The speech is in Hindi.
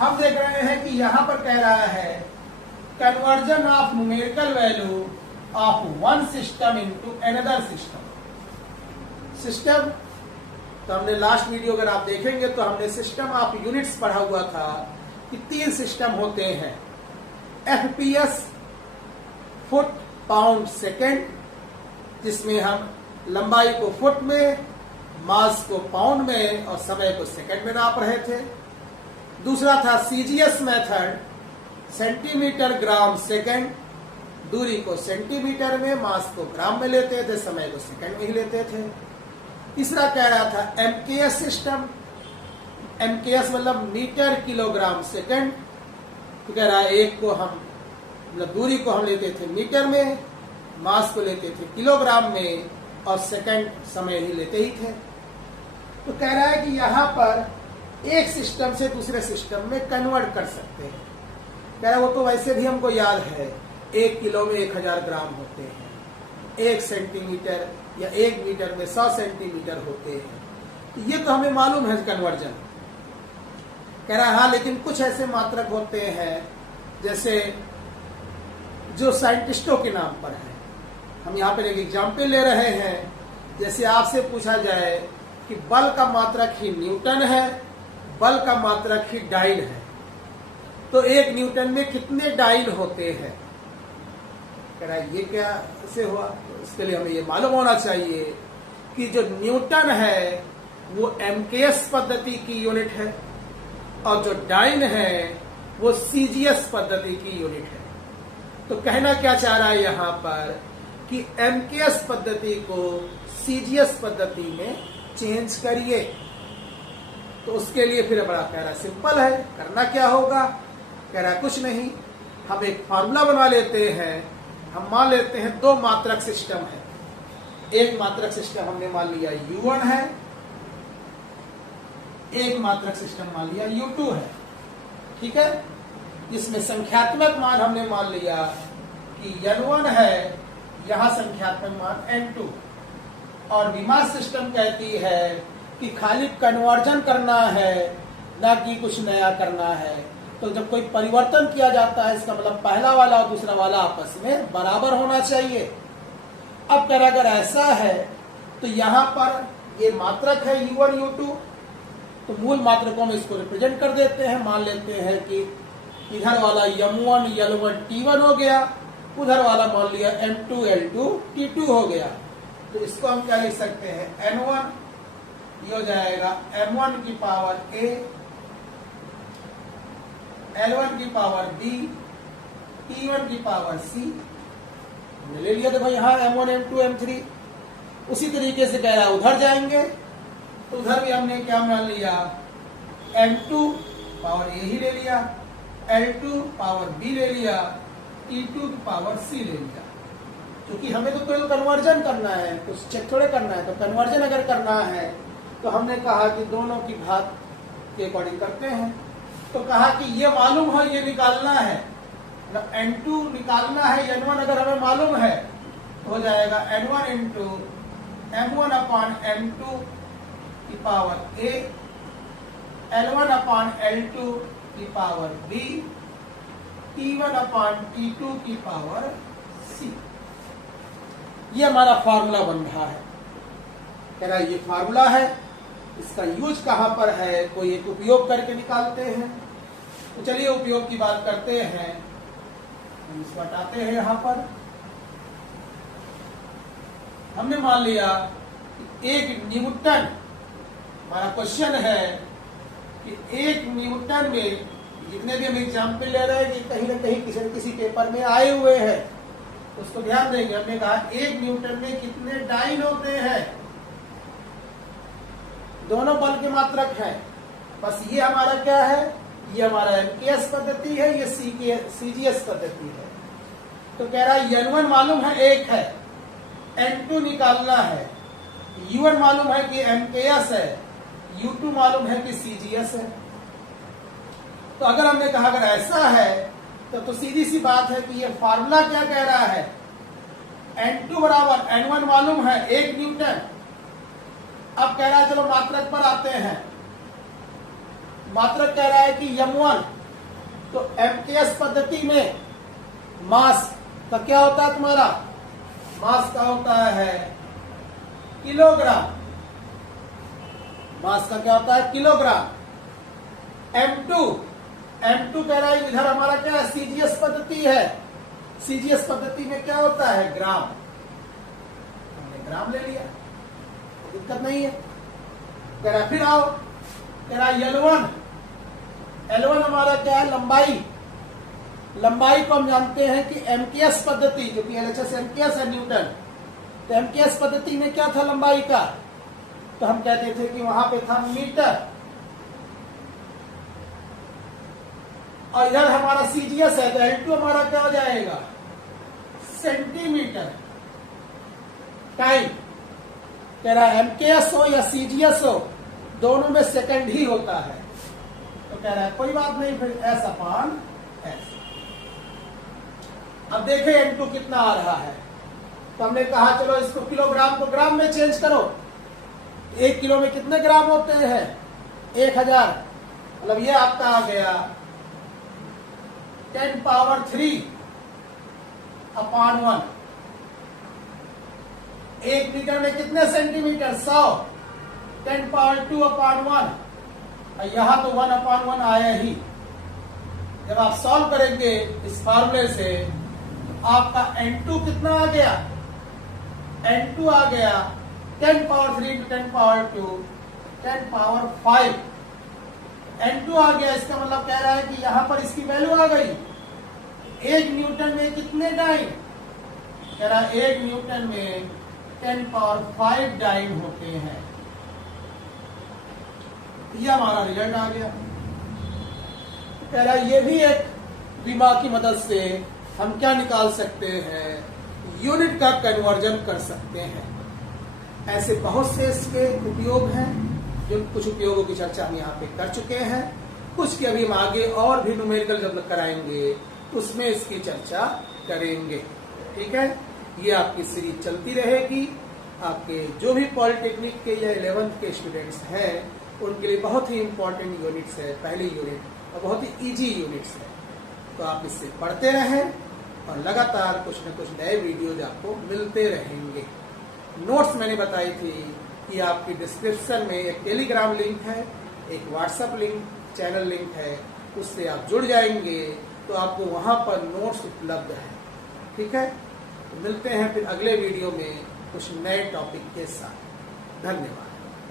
हम देख रहे हैं कि यहां पर कह रहा है conversion of numerical value of one system into another system. System तो हमने लास्ट वीडियो अगर आप देखेंगे तो हमने सिस्टम ऑफ यूनिट्स पढ़ा हुआ था कि 3 सिस्टम होते हैं, FPS फुट पाउंड सेकेंड, जिसमें हम लंबाई को फुट में, मास को पाउंड में और समय को सेकेंड में नाप रहे थे। दूसरा था CGS method, centimetre gram second, दूरी को सेंटीमीटर में, मास को ग्राम में लेते थे, समय को सेकेंड में ही लेते थे। तीसरा कह रहा था MKS सिस्टम, MKS मतलब मीटर किलोग्राम सेकेंड, तो कह रहा है एक को हम मतलब दूरी को हम लेते थे मीटर में, मास को लेते थे किलोग्राम में और सेकेंड समय ही लेते ही थे। तो कह रहा है कि यहाँ पर एक सिस्टम से दूसरे सिस्टम में कन्वर्ट कर सकते हैं। कह रहा है वो तो वैसे भी हमको याद है, 1 किलो में 1000 ग्राम होते हैं, 1 सेंटीमीटर या 1 मीटर में 100 सेंटीमीटर होते हैं, तो ये तो हमें मालूम है कन्वर्जन। कह रहा है हाँ, लेकिन कुछ ऐसे मात्रक होते हैं जैसे जो साइंटिस्टों के नाम पर है। हम यहाँ पर एक एग्जाम्पल ले रहे हैं, जैसे आपसे पूछा जाए कि बल का मात्रक ही न्यूटन है, बल का मात्रक ही डाइन है, तो 1 न्यूटन में कितने डाइन होते हैं। कह रहा है ये क्या से हुआ, तो इसके लिए हमें ये मालूम होना चाहिए कि जो न्यूटन है वो MKS पद्धति की यूनिट है और जो डाइन है वो CGS पद्धति की यूनिट है। तो कहना क्या चाह रहा है यहाँ पर कि MKS पद्धति को CGS पद्धति में चेंज करिए। तो उसके लिए फिर बड़ा कह रहा है सिंपल है, करना क्या होगा। कह रहा है कुछ नहीं, हम एक फार्मूला बना लेते हैं। हम मान लेते हैं 2 मात्रक सिस्टम है, एक मात्रक सिस्टम हमने मान लिया U1 है, एक मात्रक सिस्टम मान लिया U2 है, ठीक है। जिसमें संख्यात्मक मान हमने मान लिया कि N1 है, यहां संख्यात्मक मान N2, और विमास सिस्टम कहती है कि खाली कन्वर्जन करना है, ना कि कुछ नया करना है। तो जब कोई परिवर्तन किया जाता है, इसका मतलब पहला वाला और दूसरा वाला आपस में बराबर होना चाहिए। अब अगर ऐसा है तो यहाँ पर ये मात्रक है U1 U2, तो मूल मात्रकों में इसको रिप्रेजेंट कर देते हैं। मान लेते हैं कि इधर वाला M1 L1 T1 हो गया, उधर वाला मान लिया M2 L2 T2 हो गया। तो इसको हम क्या लिख सकते हैं, N1 ये हो जाएगा M1 की पावर A, L1 की पावर B, T1 की पावर C। हमने ले लिया। देखो यहाँ M1 M2 M3। उसी तरीके से कह रहा है उधर जाएंगे तो उधर भी हमने क्या मान लिया, M2 पावर A ही ले लिया, L2 पावर B ले लिया, T2 की पावर C ले लिया। क्योंकि हमें तो कोई कन्वर्जन करना है, कुछ चेक थोड़े करना है। तो कन्वर्जन अगर करना है तो हमने कहा कि दोनों की घात के अकॉर्डिंग करते हैं। तो कहा कि ये मालूम है, ये निकालना है, N2 निकालना है, N1 अगर हमें मालूम है तो हो जाएगा N1 into M1 upon M2 की power A, L1 upon L2 की power B, T1 upon T2 की पावर C। ये हमारा फार्मूला बन रहा है। कह रहा है ये फार्मूला है, इसका यूज कहां पर है, कोई एक उपयोग करके निकालते हैं। तो चलिए उपयोग की बात करते हैं। हम इसको हटाते हैं। यहां पर हमने मान लिया 1 न्यूटन, हमारा क्वेश्चन है कि 1 न्यूटन में, जितने भी हम एग्जाम्पल ले रहे हैं कि कहीं ना कहीं किसी न किसी पेपर में आए हुए हैं, उसको ध्यान देंगे। हमने कहा 1 न्यूटन में कितने डाइन होते हैं, दोनों बल के मात्रक हैं। बस ये हमारा क्या है, ये हमारा MKS पद्धति है, ये CGS पद्धति है। तो कह रहा है N1 मालूम है 1 है, N2 निकालना है, U1 मालूम है कि MKS है, U2 मालूम है कि CGS है। तो अगर हमने कहा अगर ऐसा है तो सीधी सी बात है कि ये फार्मूला क्या कह रहा है, N2 बराबर N1 मालूम है 1 न्यूटन। अब कह रहा है चलो मात्रक पर आते हैं। मात्रक कह रहा है कि m1, तो MKS पद्धति में मास का क्या होता है तुम्हारा, मास का होता है किलोग्राम, मास का क्या होता है किलोग्राम। M2 कह रहा है इधर हमारा क्या है CGS पद्धति है, CGS पद्धति में क्या होता है ग्राम, हमने ग्राम ले लिया, दिक्कत नहीं है। कह रहा फिर आओ, कह रहा L1 हमारा क्या है लंबाई, लंबाई को हम जानते हैं कि MKS पद्धति, जो कि LHS MKS है न्यूटन, तो MKS पद्धति में क्या था लंबाई का, तो हम कहते थे कि वहां पे था मीटर, और इधर हमारा CGS है तो L2 हमारा क्या हो जाएगा सेंटीमीटर। टाइम कह रहा है MKS हो या CGS हो, दोनों में सेकंड ही होता है, तो कह रहा है कोई बात नहीं, फिर S अपान S। अब देखें N2 कितना आ रहा है, तो हमने कहा चलो इसको किलोग्राम को ग्राम में चेंज करो। 1 किलो में कितने ग्राम होते हैं 1000, मतलब ये आपका आ गया 10 पावर 3 अपान 1। 1 मीटर में कितने सेंटीमीटर 100, 10 पावर 2 अपान 1, यहां तो 1 अपान 1 आया ही। जब आप सॉल्व करेंगे इस फार्मूले से तो आपका N2 कितना आ गया, N2 आ गया 10 पावर 3 10 पावर 2 10 पावर 5, N2 आ गया। इसका मतलब कह रहा है कि यहां पर इसकी वैल्यू आ गई। 1 न्यूटन में कितने डाइन, कह रहा है 1 न्यूटन में 10 पावर 5 डाइन होते हैं। यह हमारा रिजल्ट आ गया। कह रहा है ये भी एक विमा की मदद से हम क्या निकाल सकते हैं, यूनिट का कन्वर्जन कर सकते हैं। ऐसे बहुत से इसके उपयोग हैं, जो कुछ उपयोगों की चर्चा हम यहाँ पे कर चुके हैं, कुछ की अभी हम आगे और भी न्यूमेरिकल जब कराएंगे उसमें इसकी चर्चा करेंगे। ठीक है, ये आपकी सीरीज चलती रहेगी। आपके जो भी पॉलिटेक्निक के या 11th के स्टूडेंट्स हैं उनके लिए बहुत ही इंपॉर्टेंट यूनिट्स है, पहली यूनिट, और बहुत ही इजी यूनिट्स है। तो आप इससे पढ़ते रहें और लगातार कुछ न कुछ नए वीडियोज आपको मिलते रहेंगे। नोट्स मैंने बताई थी कि आपकी डिस्क्रिप्शन में एक टेलीग्राम लिंक है, एक व्हाट्सएप लिंक, चैनल लिंक है, उससे आप जुड़ जाएंगे तो आपको वहां पर नोट्स उपलब्ध है। ठीक है, तो मिलते हैं फिर अगले वीडियो में कुछ नए टॉपिक के साथ। धन्यवाद।